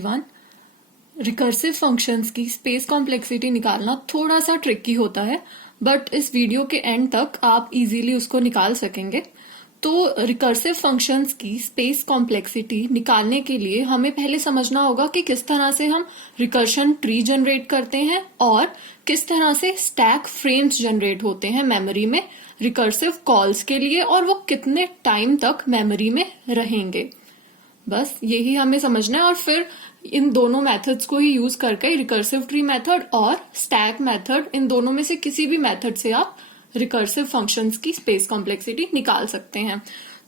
Everyone. Recursive functions की space complexity निकालना थोड़ा सा ट्रिकी होता है, बट इस वीडियो के एंड तक आप इजीली उसको निकाल सकेंगे। तो रिकर्सिव फंक्शंस की स्पेस कॉम्प्लेक्सिटी निकालने के लिए हमें पहले समझना होगा कि किस तरह से हम रिकर्शन ट्री जनरेट करते हैं और किस तरह से स्टैक फ्रेम्स जनरेट होते हैं मेमोरी में रिकर्सिव कॉल्स के लिए, और वो कितने टाइम तक मेमोरी में रहेंगे। बस यही हमें समझना है, और फिर इन दोनों मेथड्स को ही यूज करके रिकर्सिव ट्री मेथड और स्टैक मेथड, इन दोनों में से किसी भी मेथड से आप रिकर्सिव फंक्शंस की स्पेस कॉम्प्लेक्सिटी निकाल सकते हैं।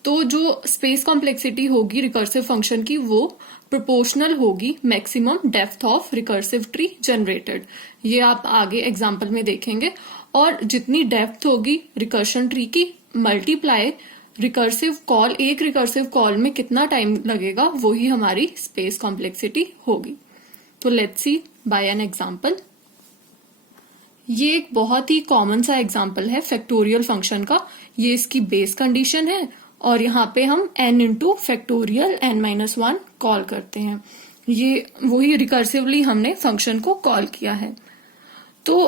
तो जो स्पेस कॉम्प्लेक्सिटी होगी रिकर्सिव फंक्शन की, वो प्रोपोर्शनल होगी maximum depth of recursive tree generated. ये आप आगे एग्जाम्पल में देखेंगे। और जितनी डेप्थ होगी रिकर्शन ट्री की, मल्टीप्लाई रिकर्सिव कॉल, एक रिकर्सिव कॉल में कितना टाइम लगेगा, वो ही हमारी स्पेस कॉम्प्लेक्सिटी होगी। तो let's see by an example. ये एक बहुत ही कॉमन सा एग्जांपल है फैक्टोरियल फंक्शन का। ये इसकी बेस कंडीशन है और यहाँ पे हम n into factorial n-1 call करते हैं। ये वही रिकर्सिवली हमने फंक्शन को कॉल किया है। तो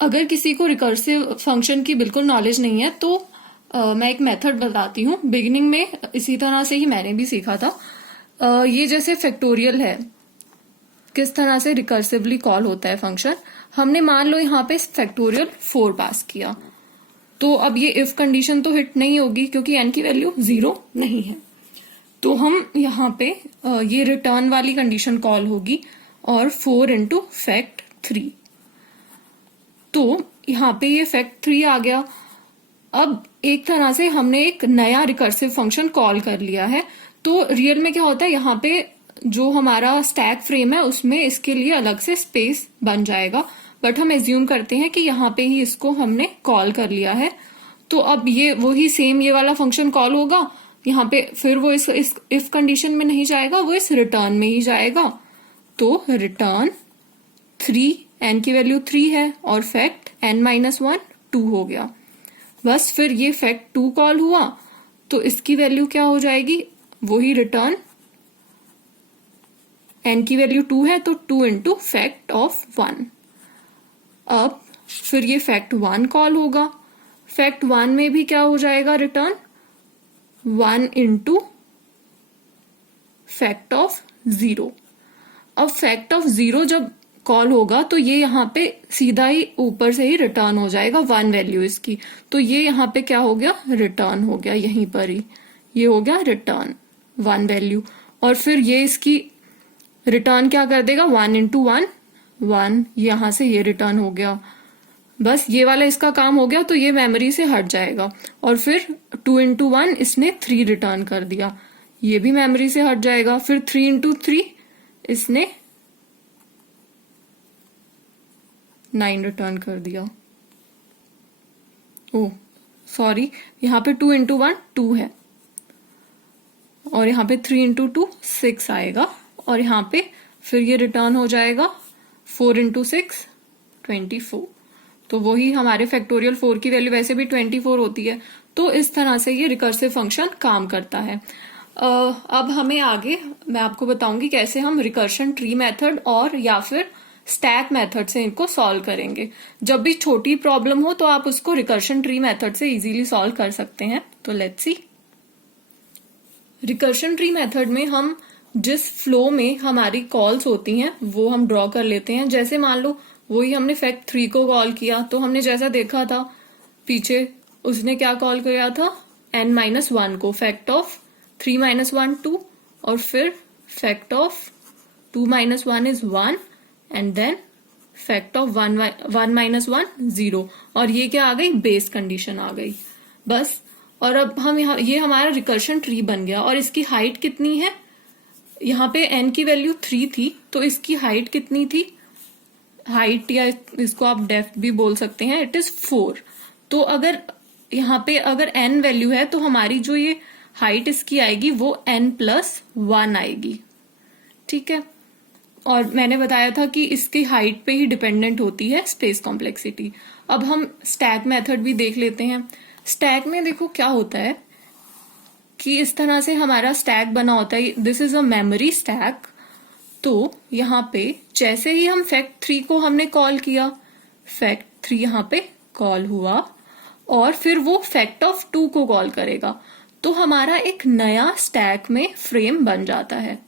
अगर किसी को रिकर्सिव फंक्शन की बिल्कुल नॉलेज नहीं है तो मैं एक मेथड बताती हूँ। बिगिनिंग में इसी तरह से ही मैंने भी सीखा था। ये जैसे फैक्टोरियल है, किस तरह से रिकर्सिवली कॉल होता है फंक्शन। हमने मान लो यहाँ पे फैक्टोरियल 4 पास किया, तो अब ये इफ कंडीशन तो हिट नहीं होगी क्योंकि n की वैल्यू 0 नहीं है। तो हम यहाँ पे ये रिटर्न वाली कंडीशन कॉल होगी और 4 इंटू फैक्ट 3। तो यहाँ पे ये फैक्ट 3 आ गया। अब एक तरह से हमने एक नया रिकर्सिव फंक्शन कॉल कर लिया है। तो रियल में क्या होता है, यहाँ पे जो हमारा स्टैक फ्रेम है उसमें इसके लिए अलग से स्पेस बन जाएगा, बट हम एज्यूम करते हैं कि यहाँ पे ही इसको हमने कॉल कर लिया है। तो अब ये वही सेम ये वाला फंक्शन कॉल होगा यहाँ पे, फिर वो इस इफ कंडीशन में नहीं जाएगा, वो इस रिटर्न में ही जाएगा। तो रिटर्न 3, n की वैल्यू 3 है और फैक्ट n-1 2 हो गया। बस फिर ये फैक्ट 2 कॉल हुआ तो इसकी वैल्यू क्या हो जाएगी, वही रिटर्न, n की वैल्यू 2 है तो 2 इंटू फैक्ट ऑफ 1। अब फिर ये फैक्ट 1 कॉल होगा। फैक्ट 1 में भी क्या हो जाएगा, रिटर्न 1 इंटू फैक्ट ऑफ 0। अब फैक्ट ऑफ 0 जब कॉल होगा तो ये यहाँ पे सीधा ही ऊपर से ही रिटर्न हो जाएगा 1 वैल्यू इसकी। तो ये यहाँ पे क्या हो गया, रिटर्न हो गया, यहीं पर ही ये हो गया रिटर्न 1 वैल्यू। और फिर ये इसकी रिटर्न क्या कर देगा, 1 इंटू 1 यहां से ये रिटर्न हो गया। बस ये वाला इसका काम हो गया, तो ये मेमोरी से हट जाएगा। और फिर 2 इंटू 1 इसने 3 रिटर्न कर दिया, ये भी मेमोरी से हट जाएगा। फिर 3 इंटू 3 इसने 9 रिटर्न कर दिया। ओह सॉरी, यहाँ पे 2 इंटू 1 2 है और यहाँ पे 3 इंटू 2 6 आएगा, और यहाँ पे फिर ये रिटर्न हो जाएगा 4 इंटू 6 24। तो वही हमारे फैक्टोरियल 4 की वैल्यू वैसे भी 24 होती है। तो इस तरह से ये रिकर्सिव फंक्शन काम करता है। अब हमें आगे मैं आपको बताऊंगी कैसे हम रिकर्शन ट्री मेथड और या फिर स्टैक मेथड से इनको सॉल्व करेंगे। जब भी छोटी प्रॉब्लम हो तो आप उसको रिकर्शन ट्री मेथड से इजीली सॉल्व कर सकते हैं। तो let's C. Recursion tree method में हम जिस फ्लो में हमारी कॉल्स होती हैं वो हम ड्रॉ कर लेते हैं। जैसे मान लो वही हमने फैक्ट 3 को कॉल किया, तो हमने जैसा देखा था पीछे, उसने क्या कॉल किया था, n-1 को, फैक्ट ऑफ 3-1 2, और फिर fact of 2-1 is 1 and then fact of 1-1 0। और ये क्या आ गई, बेस कंडीशन आ गई। बस, और अब हम यहाँ, ये हमारा रिकर्शन ट्री बन गया। और इसकी हाइट कितनी है, यहाँ पे n की वैल्यू 3 थी तो इसकी हाइट कितनी थी, हाइट या इसको आप डेप्थ भी बोल सकते हैं, इट इज 4। तो अगर यहाँ पे अगर n वैल्यू है तो हमारी जो ये हाइट इसकी आएगी वो n+1 आएगी। ठीक है, और मैंने बताया था कि इसकी हाइट पे ही डिपेंडेंट होती है स्पेस कॉम्प्लेक्सिटी। अब हम स्टैक मेथड भी देख लेते हैं। स्टैक में देखो क्या होता है कि इस तरह से हमारा स्टैक बना होता है। This is a memory stack. तो यहाँ पे जैसे ही हम फैक्ट 3 को हमने कॉल किया, फैक्ट 3 यहाँ पे कॉल हुआ और फिर वो फैक्ट ऑफ 2 को कॉल करेगा, तो हमारा एक नया स्टैक में फ्रेम बन जाता है।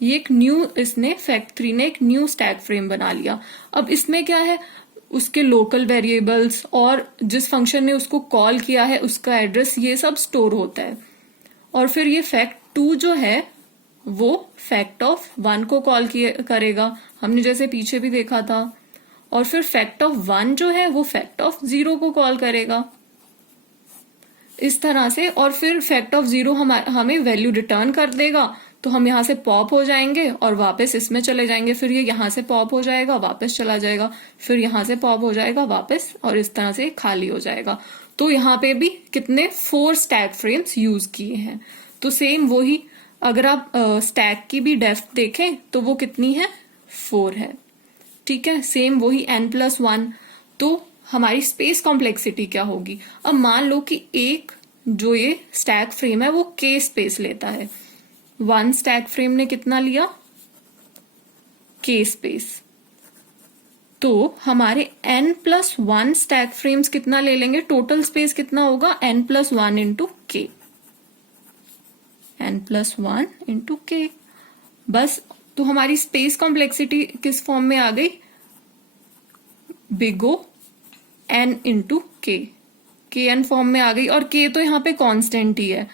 ये एक न्यू, इसने फैक्ट 3 ने एक न्यू स्टैक फ्रेम बना लिया। अब इसमें क्या है, उसके लोकल वेरिएबल्स और जिस फंक्शन ने उसको कॉल किया है उसका एड्रेस, ये सब स्टोर होता है। और फिर ये फैक्ट 2 जो है वो फैक्ट ऑफ 1 को कॉल करेगा, हमने जैसे पीछे भी देखा था। और फिर फैक्ट ऑफ 1 जो है वो फैक्ट ऑफ 0 को कॉल करेगा, इस तरह से। और फिर फैक्ट ऑफ 0 हमें वैल्यू रिटर्न कर देगा, तो हम यहाँ से पॉप हो जाएंगे और वापस इसमें चले जाएंगे। फिर ये यहाँ से पॉप हो जाएगा, वापस चला जाएगा, फिर यहाँ से पॉप हो जाएगा वापस, और इस तरह से खाली हो जाएगा। तो यहाँ पे भी कितने 4 स्टैक फ्रेम्स यूज किए हैं। तो सेम वही, अगर आप स्टैक की भी डेप्थ देखें तो वो कितनी है, 4 है। ठीक है, सेम वही n+1। तो हमारी स्पेस कॉम्प्लेक्सिटी क्या होगी। अब मान लो कि एक जो ये स्टैक फ्रेम है वो k स्पेस लेता है। 1 स्टैक फ्रेम ने कितना लिया, k स्पेस। तो हमारे n+1 स्टैक फ्रेम्स कितना ले लेंगे, टोटल स्पेस कितना होगा, n+1 into k, n+1 into k। बस, तो हमारी स्पेस कॉम्प्लेक्सिटी किस फॉर्म में आ गई, big O n into k, kn form में आ गई। और k तो यहाँ पे कांस्टेंट ही है,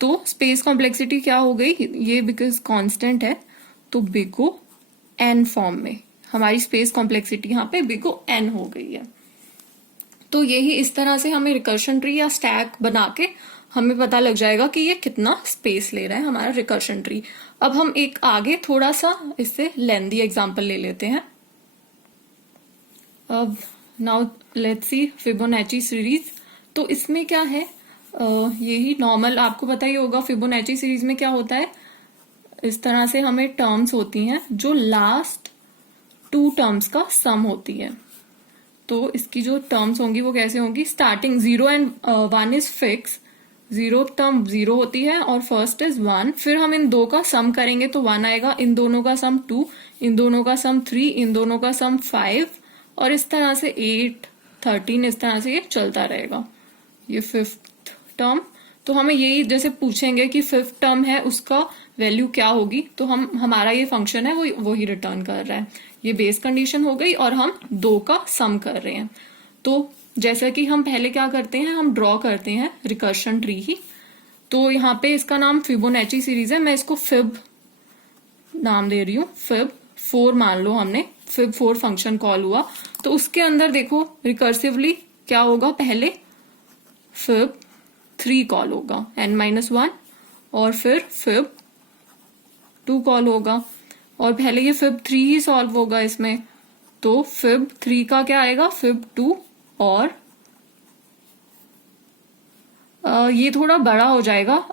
तो स्पेस कॉम्प्लेक्सिटी क्या हो गई, ये बिकॉज कांस्टेंट है तो बिग O n फॉर्म में हमारी स्पेस कॉम्प्लेक्सिटी यहाँ पे बिग O n हो गई है। तो यही, इस तरह से हमें रिकर्शन ट्री या स्टैक बना के हमें पता लग जाएगा कि ये कितना स्पेस ले रहा है हमारा रिकर्शन ट्री। अब हम एक आगे थोड़ा सा इससे लेंथी एग्जांपल ले लेते हैं। अब now let's see Fibonacci series. तो इसमें क्या है, यही नॉर्मल आपको पता ही होगा फिबोनाची सीरीज में क्या होता है, इस तरह से हमें टर्म्स होती हैं जो लास्ट 2 टर्म्स का सम होती है। तो इसकी जो टर्म्स होंगी वो कैसे होंगी, starting 0 and 1 is fix, 0 term 0 होती है और फर्स्ट इज 1। फिर हम इन दो का सम करेंगे तो 1 आएगा, इन दोनों का सम 2, इन दोनों का सम 3, इन दोनों का सम 5, और इस तरह से 8, 13, इस तरह से ये चलता रहेगा। ये 5th टर्म, तो हमें यही जैसे पूछेंगे कि 5th टर्म है उसका वैल्यू क्या होगी, तो हमारा ये फंक्शन है वो ही रिटर्न कर रहा है। ये बेस कंडीशन हो गई और हम 2 का सम कर रहे हैं। तो जैसा कि हम पहले क्या करते हैं, हम ड्रॉ करते हैं रिकर्शन ट्री ही। तो यहाँ पे इसका नाम फिबोनाची सीरीज है, मैं इसको फिब नाम दे रही हूँ। फिब 4 मान लो, हमने फिब 4 फंक्शन कॉल हुआ, तो उसके अंदर देखो रिकर्सिवली क्या होगा, पहले फिब 3 कॉल होगा n-1, और फिर फिब 2 कॉल होगा, और पहले ये फिब 3 ही सॉल्व होगा इसमें। तो फिब 3 का क्या आएगा, फिब 2, और ये थोड़ा बड़ा हो जाएगा,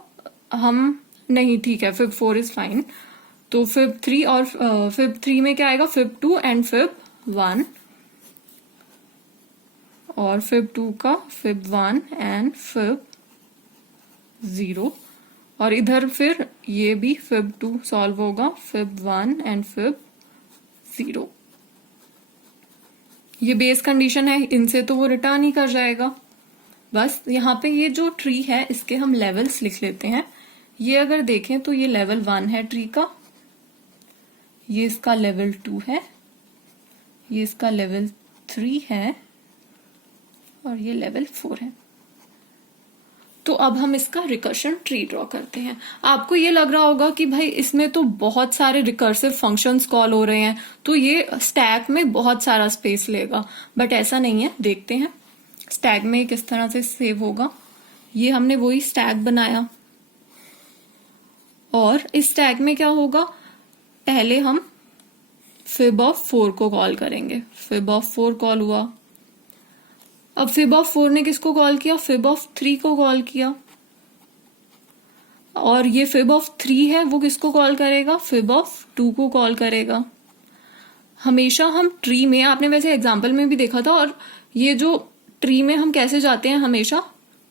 हम नहीं, ठीक है, फिब 4 इज फाइन। तो फिब 3 और फिब 3 में क्या आएगा, फिब 2 एंड फिब 1, और फिब 2 का फिब 1 एंड फिब 0, और इधर फिर ये भी फिब 2 सॉल्व होगा, फिब 1 एंड फिब 0। ये बेस कंडीशन है, इनसे तो वो रिटर्न ही कर जाएगा। बस यहाँ पे ये जो ट्री है इसके हम लेवल्स लिख लेते हैं। ये अगर देखें तो ये लेवल 1 है ट्री का, ये इसका लेवल 2 है, ये इसका लेवल 3 है, और ये लेवल 4 है। तो अब हम इसका रिकर्शन ट्री ड्रॉ करते हैं। आपको ये लग रहा होगा कि भाई इसमें तो बहुत सारे रिकर्सिव फंक्शंस कॉल हो रहे हैं, तो ये स्टैक में बहुत सारा स्पेस लेगा, बट ऐसा नहीं है। देखते हैं स्टैक में किस तरह से सेव होगा। ये हमने वही स्टैक बनाया, और इस स्टैक में क्या होगा, पहले हम फिब ऑफ 4 को कॉल करेंगे। फिब ऑफ 4 कॉल हुआ। अब फिब ऑफ 4 ने किसको कॉल किया, फिब ऑफ 3 को कॉल किया, और ये फिब ऑफ 3 है वो किसको कॉल करेगा, फिब ऑफ 2 को कॉल करेगा। हमेशा हम ट्री में, आपने वैसे एग्जाम्पल में भी देखा था, और ये जो ट्री में हम कैसे जाते हैं, हमेशा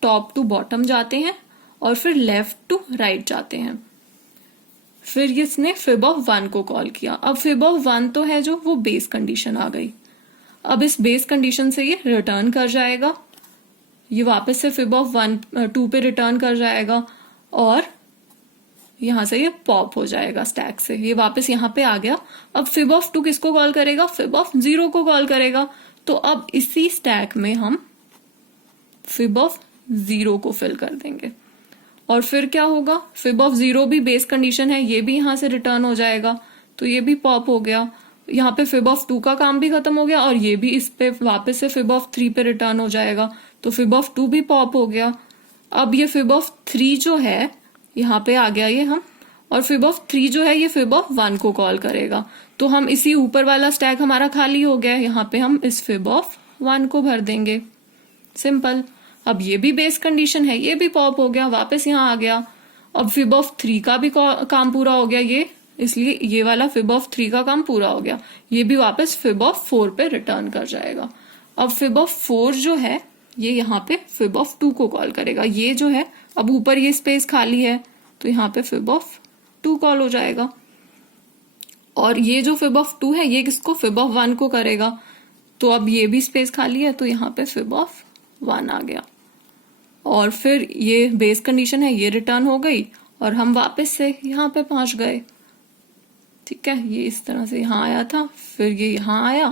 टॉप टू बॉटम जाते हैं और फिर लेफ्ट टू राइट जाते हैं। फिर इसने फिब ऑफ 1 को कॉल किया। अब फिब ऑफ 1 तो है जो वो बेस कंडीशन आ गई। अब इस बेस कंडीशन से ये रिटर्न कर जाएगा, ये वापस से फिब ऑफ 2 पे रिटर्न कर जाएगा और यहां से ये पॉप हो जाएगा स्टैक से, ये वापस यहां पे आ गया। अब फिब ऑफ 2 किसको कॉल करेगा? फिब ऑफ 0 को कॉल करेगा। तो अब इसी स्टैक में हम फिब ऑफ 0 को फिल कर देंगे और फिर क्या होगा? फिब ऑफ 0 भी बेस कंडीशन है, ये भी यहां से रिटर्न हो जाएगा, तो ये भी पॉप हो गया। यहाँ पे फिब ऑफ 2 का काम भी खत्म हो गया और ये भी इस पे वापस से फिब ऑफ 3 पे रिटर्न हो जाएगा, तो फिब ऑफ 2 भी पॉप हो गया। अब ये फिब ऑफ 3 जो है यहाँ पे आ गया ये हम, और फिब ऑफ 3 जो है ये फिब ऑफ 1 को कॉल करेगा। तो हम इसी ऊपर वाला स्टैक हमारा खाली हो गया, यहाँ पे हम इस फिब ऑफ 1 को भर देंगे, सिंपल। अब ये भी बेस कंडीशन है, ये भी पॉप हो गया, वापस यहाँ आ गया। अब फिब ऑफ 3 का भी काम पूरा हो गया, ये इसलिए ये वाला फिब ऑफ 3 का काम पूरा हो गया, ये भी वापस फिब ऑफ 4 पे रिटर्न कर जाएगा। अब फिब ऑफ 4 जो है ये यहाँ पे फिब ऑफ 2 को कॉल करेगा, ये जो है अब ऊपर ये स्पेस खाली है तो यहाँ पे फिब ऑफ 2 कॉल हो जाएगा। और ये जो फिब ऑफ 2 है ये किसको? फिब ऑफ 1 को करेगा, तो अब ये भी स्पेस खाली है तो यहाँ पे फिब ऑफ 1 आ गया। और फिर ये बेस कंडीशन है, ये रिटर्न हो गई और हम वापस से यहाँ पे पहुंच गए। ठीक है, ये इस तरह से यहाँ आया था, फिर ये यहाँ आया,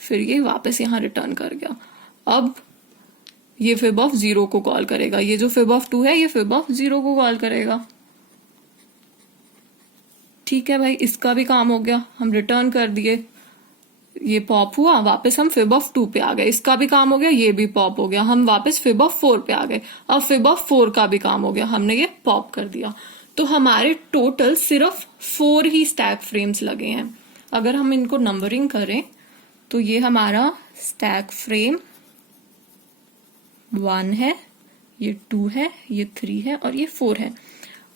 फिर ये वापस यहाँ रिटर्न कर गया। अब ये फिब ऑफ 0 को कॉल करेगा, ये जो फिब ऑफ 2 है ये फिब ऑफ 0 को कॉल करेगा। ठीक है भाई, इसका भी काम हो गया, हम रिटर्न कर दिए, ये पॉप हुआ, वापस हम फिब ऑफ 2 पे आ गए, इसका भी काम हो गया, ये भी पॉप हो गया, हम वापस फिब ऑफ 4 पे आ गए। अब फिब ऑफ 4 का भी काम हो गया, हमने ये पॉप कर दिया। तो हमारे टोटल सिर्फ 4 ही स्टैक फ्रेम्स लगे हैं। अगर हम इनको नंबरिंग करें तो ये हमारा स्टैक फ्रेम 1 है, ये 2 है, ये 3 है और ये 4 है।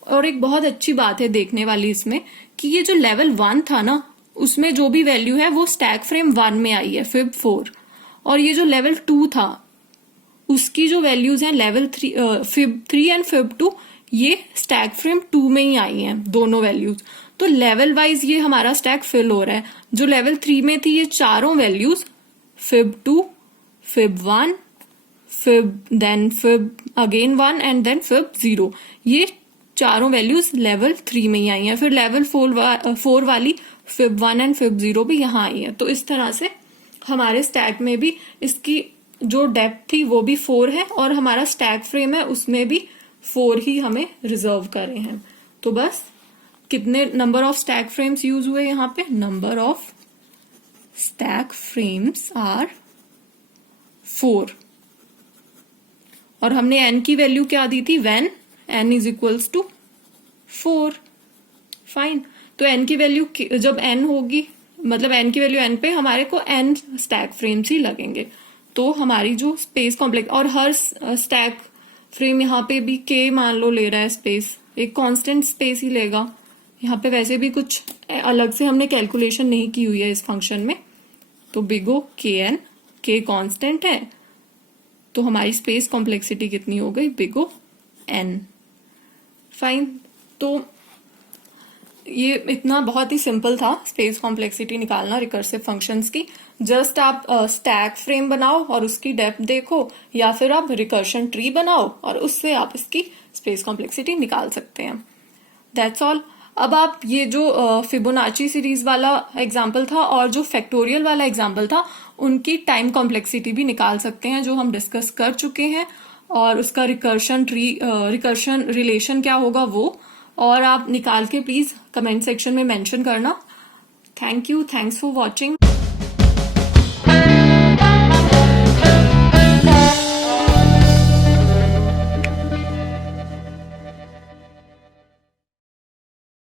और एक बहुत अच्छी बात है देखने वाली इसमें कि ये जो लेवल 1 था ना, उसमें जो भी वैल्यू है वो स्टैक फ्रेम 1 में आई है, फिब 4। और ये जो लेवल 2 था उसकी जो वैल्यूज हैं लेवल 3, फिब 3 एंड फिब 2, ये स्टैक फ्रेम 2 में ही आई हैं दोनों वैल्यूज। तो लेवल वाइज ये हमारा स्टैक फिल हो रहा है। जो लेवल 3 में थी ये चारों values, fib 2, fib 1, then fib again 1 and then fib 0, ये चारों वैल्यूज लेवल 3 में ही आई हैं। फिर लेवल 4 वाली फिब 1 एंड फिब 0 भी यहाँ आई है। तो इस तरह से हमारे स्टैक में भी इसकी जो डेप्थ थी वो भी 4 है और हमारा स्टैक फ्रेम है उसमें भी 4 ही हमें रिजर्व करे हैं। तो बस कितने number of stack frames use हुए यहाँ पे? Number of stack frames are 4। और हमने n की वैल्यू क्या दी थी? When n is equals to 4। Fine, तो n की वैल्यू जब n होगी, मतलब n की वैल्यू n पे हमारे को n स्टैक फ्रेम्स ही लगेंगे। तो हमारी जो स्पेस कॉम्प्लेक्स, और हर स्टैक फ्रेम यहाँ पे भी k मान लो ले रहा है स्पेस, एक कांस्टेंट स्पेस ही लेगा। यहाँ पे वैसे भी कुछ अलग से हमने कैलकुलेशन नहीं की हुई है इस फंक्शन में। तो big O kn, k constant है, तो हमारी स्पेस कॉम्प्लेक्सिटी कितनी हो गई? Big O n। फाइन, तो ये इतना बहुत ही सिंपल था स्पेस कॉम्प्लेक्सिटी निकालना रिकर्सिव फंक्शंस की। जस्ट आप स्टैक फ्रेम बनाओ और उसकी डेप्थ देखो, या फिर आप रिकर्शन ट्री बनाओ और उससे आप इसकी स्पेस कॉम्प्लेक्सिटी निकाल सकते हैं। That's all. अब आप ये जो फिबोनाची सीरीज वाला एग्जाम्पल था और जो फैक्टोरियल वाला एग्जाम्पल था, उनकी टाइम कॉम्प्लेक्सिटी भी निकाल सकते हैं, जो हम डिस्कस कर चुके हैं, और उसका रिकर्शन रिलेशन क्या होगा वो, और आप निकाल के प्लीज कमेंट सेक्शन में मेंशन करना। Thank you, thanks for watching.